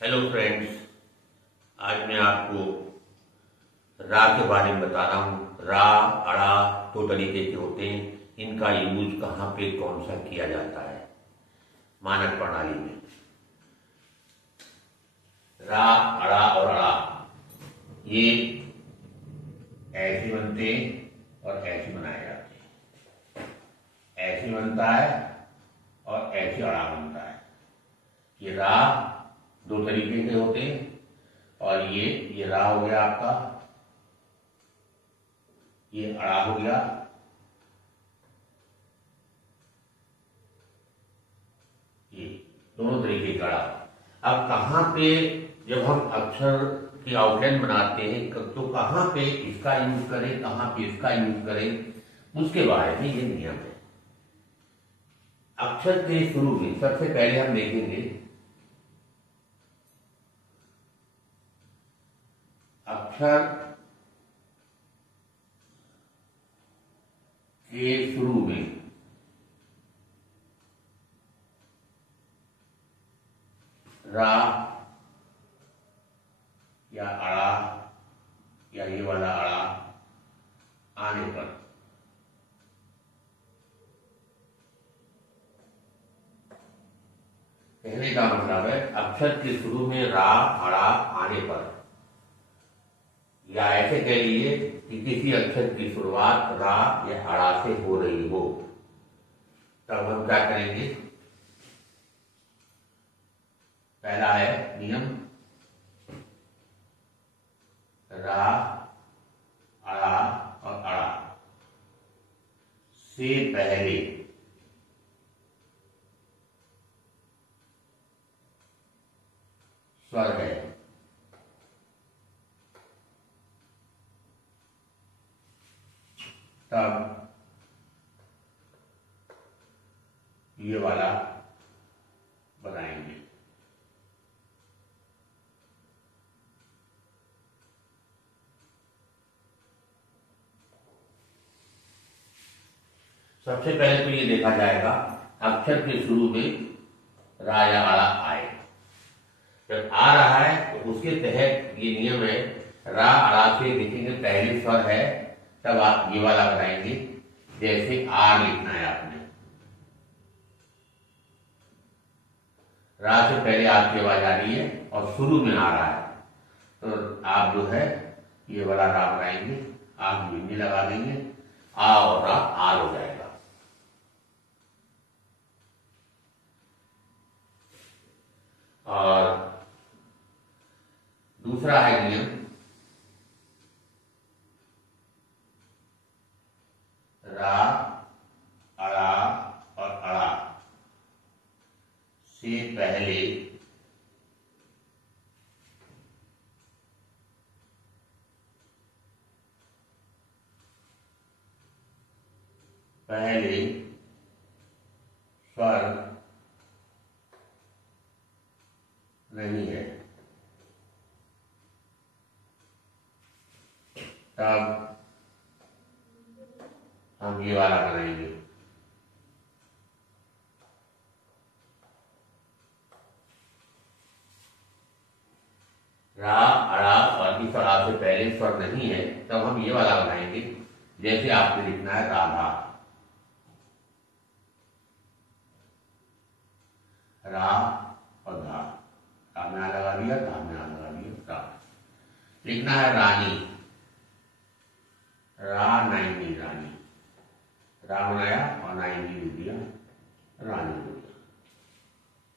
Hello friends. आज मैं आपको रा के बारे में बता रहा हूँ। रा अड़ा दो तरीके के होते हैं। इनका यूज कहाँ पे कौन सा किया जाता है मानक प्रणाली में। रा अड़ा और अड़ा ये ऐसे बनते हैं और ऐसे बनाए जाते हैं। ऐसे बनता है और ऐसे अड़ा बनता है। ये रा दो तरीके के होते हैं और ये रा हो गया आपका, ये अड़ा हो गया, ये दोनों तरीके का अड़ा। अब कहाँ पे जब हम अक्षर की आउटलाइन बनाते हैं तो कहाँ पे इसका यूज करें, कहाँ पे इसका यूज करें, उसके बारे में ये नियम है। अक्षर के शुरू में सबसे पहले हम देखेंगे अक्षर के शुरू में रा या अड़ा या ये वाला अड़ा आने पर कहने का मतलब है अक्षर के शुरू में रा अड़ा आने पर, या ऐसे कह लीजिए कि किसी अक्षर की शुरुआत रा या अड़ा से हो रही हो, तब हम क्या करेंगे। पहला है नियम, रा अड़ा और अड़ा से पहले स्वर है। तब ये वाला बनाएंगे। सबसे पहले तो ये देखा जाएगा अक्षर के शुरू में रा या अड़ा आए। जब आ रहा है तो उसके तहत ये नियम है, रा अड़ा से देखेंगे पहले स्वर है तब आप ये वाला बनाएंगे। जैसे आर लिखना है आपने, रा से पहले आपकी आवाज आ रही है और शुरू में आ रहा है तो आप जो है ये वाला रा बनाएंगे। आप बिंदी लगा देंगे, आ और रा आर हो जाएगा। और दूसरा है नियम, रा अड़ा और अड़ा से पहले स्वर नहीं है, तब हम ये वाला बनाएंगे। रा अड़ा और इस अड़ा से पहले स्वर नहीं है तब हम ये वाला बनाएंगे। जैसे आपको लिखना है राधा, रा और धा, रा में आ लगा दिया, धा में आ लगा दिया, रा। लिखना है रानी, रा नाइनी रानी, रा बनाया और नाइनी लिख दिया, रानी लिख दिया।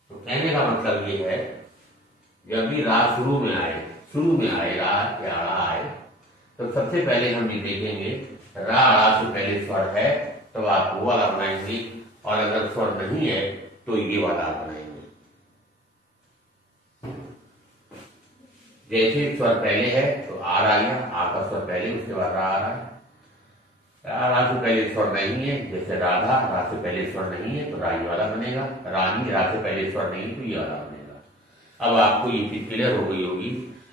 तो कहने का मतलब ये है जब भी रा शुरू में आए रा या अड़ा आए तो सबसे पहले हम ये देखेंगे रा अड़ा से पहले स्वर है तो आप वो वाला बनाएंगे, और अगर स्वर नहीं है तो ये वाला बनाएंगे। जैसे स्वर पहले है तो आर आ गया, आ का स्वर पहले उसके बाद रा आ रहा है। रा से पहले स्वर नहीं है जैसे राधा, रा से पहले स्वर नहीं है तो राई वाला बनेगा। रानी, रा से पहले स्वर नहीं तो ये वाला बनेगा। अब आपको ये चीज क्लियर हो गई होगी।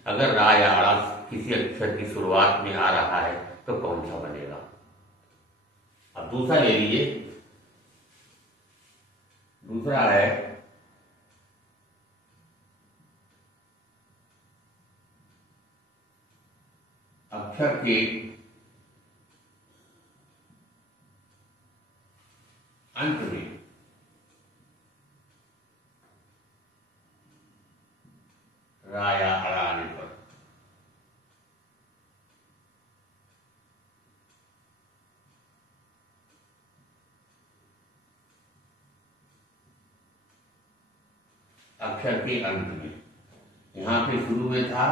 अगर रा या अड़ा किसी अक्षर की शुरुआत में आ रहा है तो कौन सा बनेगा। अब दूसरा ले लीजिए, दूसरा है अक्षर के अंत में रा या अड़ा आने पर अक्षर के अंत में, यहां पे शुरू में था,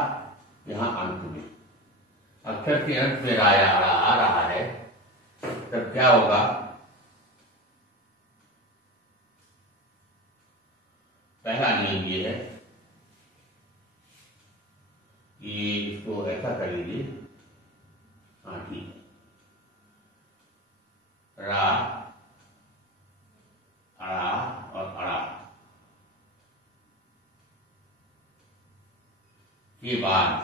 यहां अंत में, अक्षर के अंत में रा या अड़ा आ रहा है, तब क्या होगा? पहला नियम ये है कि इसको ऐसा कर लीजिए। हाँ ठीक है, रा अड़ा और अड़ा के बाद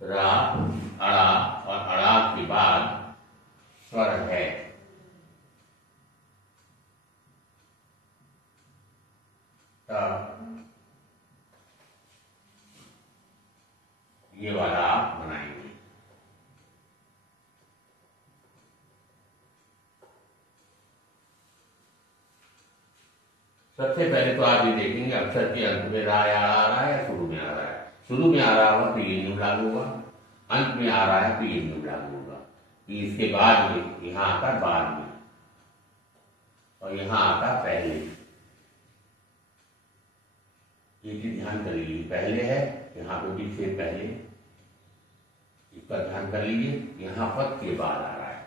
रा अड़ा और अड़ा के बाद स्वर है। तब ये वाला आप बनाएंगे। सबसे पहले तो आप ये देखेंगे अक्षर के अंत में रा या अड़ा आ रहा है या शुरू में आ रहा है। शुरू में आ रहा होगा तो ये नियम लागू होगा, अंत में आ रहा है तो ये नियम लागू होगा कि इसके बाद में यहां आता बाद में और यहां आता पहले। ये चीज ध्यान कर लीजिए, पहले है यहां पे भी से पहले, इसका ध्यान कर लीजिए। यहां पर के बाद आ रहा है,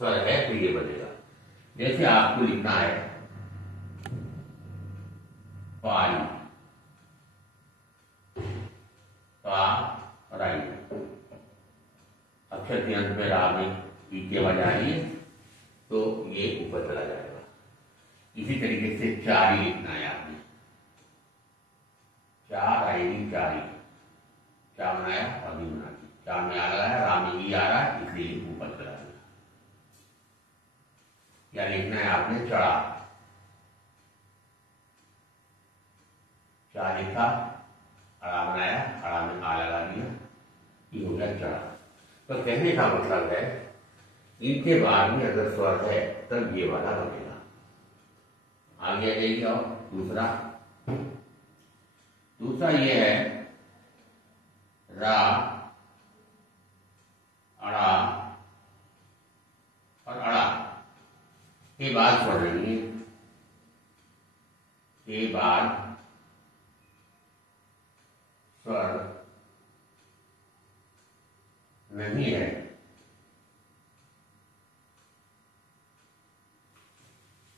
स्वर है तो ये बनेगा। जैसे आपको लिखना है पारी, राई, अक्षर के अंत में रा में ई की आवाज आ रही है तो ये ऊपर चला जाएगा। इसी तरीके से चारी लिखना है आपने, चार आएगी चारी, क्या बनाया अभी बना दी, चार में आ रहा है, रा में ई आ रहा है इसलिए ऊपर चला गया। या लिखना है आपने चढ़ा, चार लिखा, अड़ा बनाया, अड़ा में आ लगा दिया, ये हो गया चढ़ा। तो कहने का मतलब है इनके बाद में अगर स्वर है तब ये वाला बनेगा। आगे आ जाइए। और दूसरा ये है रा अड़ा और अड़ा के बाद स्वर नहीं है, के बाद स्वर नहीं है,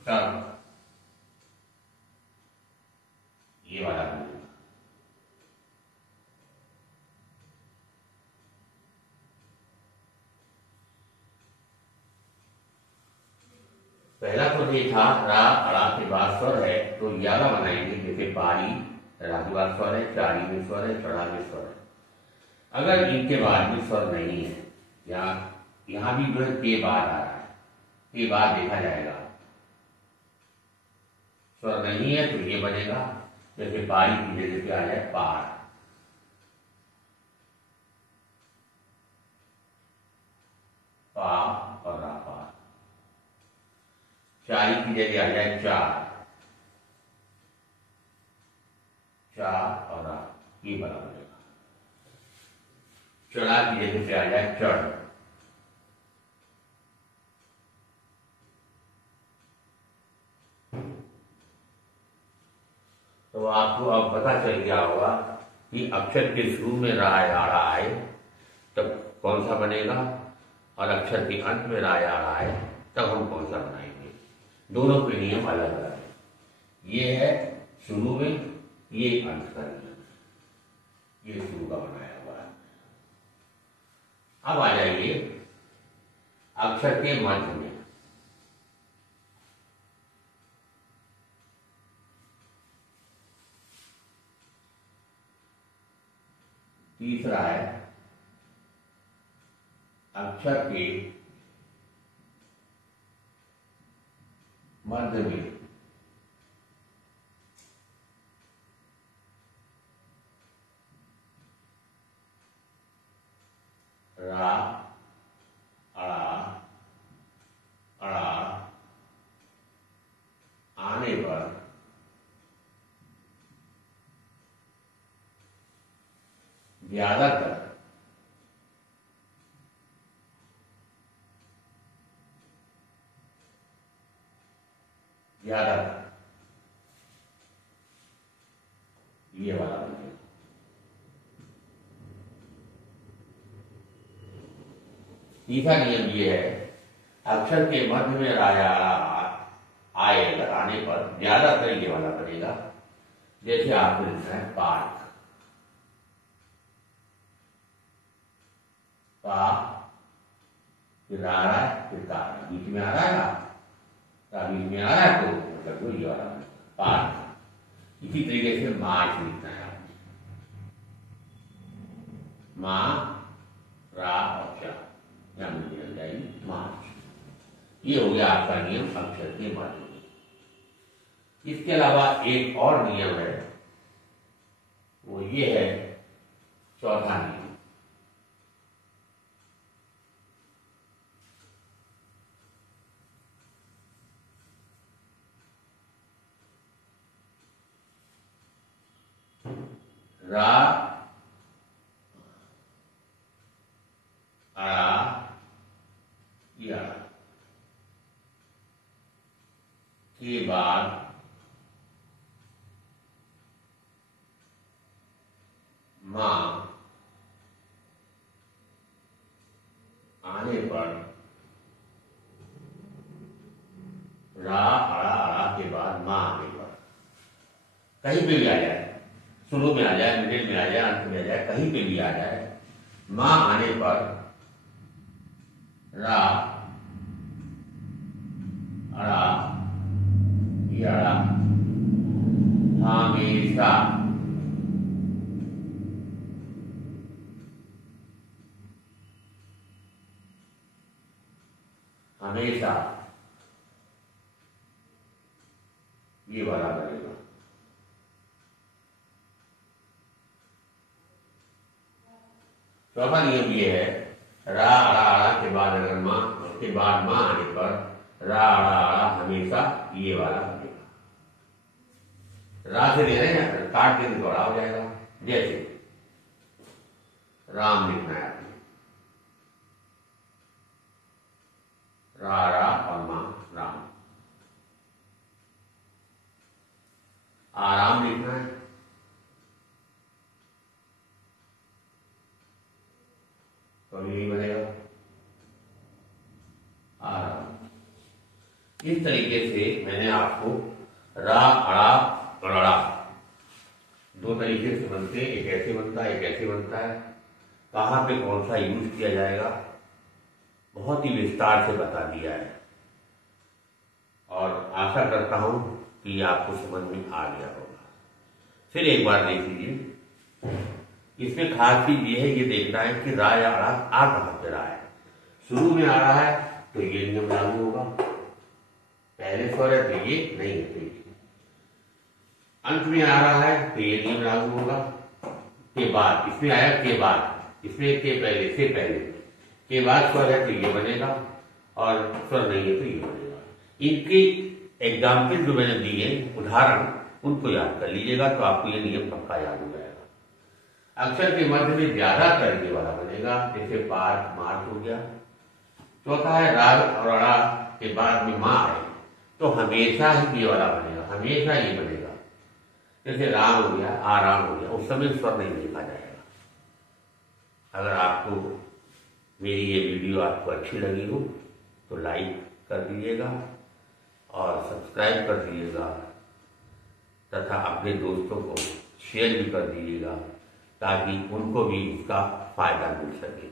तब ये वाला बनेगा। पहला तो ये था रा अड़ा के बाद स्वर है तो यारा बनाएंगे, जैसे पारी रा के बाद स्वर है, चारी में स्वर है, चढ़ा में स्वर है। अगर इनके बाद में स्वर नहीं है, या यहां भी जो है के बाद आ रहा है, के बाद देखा जाएगा स्वर नहीं है तो ये बनेगा। जैसे पारी की जगह पे आ जाए पार, पा और रा पार। चारी की जगह आ जाए चार, चार और रा, ये बना बनेगा। चढ़ा की जगह पे आ जाए चढ़, तो आपको अब पता चल गया होगा कि अक्षर के शुरू में रा या अड़ा आए तब कौन सा बनेगा, और अक्षर के अंत में रा या अड़ा आए तब हम कौन सा बनाएंगे। दोनों के नियम अलग अलग है। ये है शुरू में, ये अंत का नियम, ये शुरू का बनाया हुआ है। अब आ जाइए अक्षर के मध्य में। तीसरा है अक्षर के मध्य में रा अड़ा अड़ा आने पर ज्यादातर ये वाला बनेगा। तीसरा नियम ये है, अक्षर के मध्य में राया आए अगर आने पर ज्यादातर ये वाला बनेगा। जैसे आपको लिखना है पार्क, पा फिर आ रहा है, फिर का बीच में आ रहा है, बीच में आ रहा है, तो मतलब ये वाला पार्क। इसी तरीके से मार्च लिखना है आपने, माँ रा और क्या या मिल जाएगी मार्च। ये हो गया आपका नियम अक्षर के मध्य में। इसके अलावा एक और नियम है, वो ये है चौथा नियम, रा अड़ा या के बाद मां आने पर रा अड़ा अड़ा के बाद मां आने पर कहीं पे भी आ जाए, शुरू में आ जाए, मिडिल में आ जाए, अंत में आ जाए, कहीं पे भी आ जाए, मां आने पर रा अड़ा यड़ा हमेशा हमेशा ये वाला बनेगा। चौथा नियम ये है, रा अड़ा अड़ा के बाद अगर मां, उसके बाद मां आने पर रा अड़ा अड़ा हमेशा ये वाला बनेगा। रा से ले रहे हैं, काट के तो अड़ा हो जाएगा। जैसे राम लिखना है आपने, रा रा और मां राम। आराम लिखना है, तो यही बनेगा आराम। इस तरीके से मैंने आपको रा अड़ा अड़ा दो तरीके से बनते हैं, एक ऐसे बनता है, एक ऐसे बनता है। कहाँ पे कौन सा यूज किया जाएगा बहुत ही विस्तार से बता दिया है, और आशा करता हूं कि आपको समझ में आ गया होगा। फिर एक बार देख लीजिए, इसमें खास चीज ये है, ये देखना है कि रा या अड़ा आ कहां पे रहा है। शुरू में आ रहा है तो ये नियम लागू होगा, पहले स्वर है तो ये नहीं है, तो अंत में आ रहा है तो ये नियम लागू होगा। के बाद इसमें आया, के बाद इसमें के पहले से पहले के बाद स्वर है तो ये बनेगा, और स्वर नहीं है तो ये बनेगा। इनकी एग्जाम्पल जो मैंने दिए उदाहरण, उनको याद कर लीजिएगा तो आपको ये नियम पक्का याद हो जाएगा। अक्षर के मध्य में ज्यादा करके वाला बनेगा, जैसे पार्क मार्क हो गया। चौथा है राग और अड़ा के बाद में मां है तो हमेशा ही ये वाला बनेगा, हमेशा ये बनेगा। जैसे राम हो गया, आराम हो गया, उस समय स्वर नहीं देखा जाएगा। अगर आपको मेरी ये वीडियो आपको अच्छी लगी हो तो लाइक कर दीजिएगा और सब्सक्राइब कर दीजिएगा, तथा अपने दोस्तों को शेयर भी कर दीजिएगा ताकि उनको भी इसका फायदा मिल सके।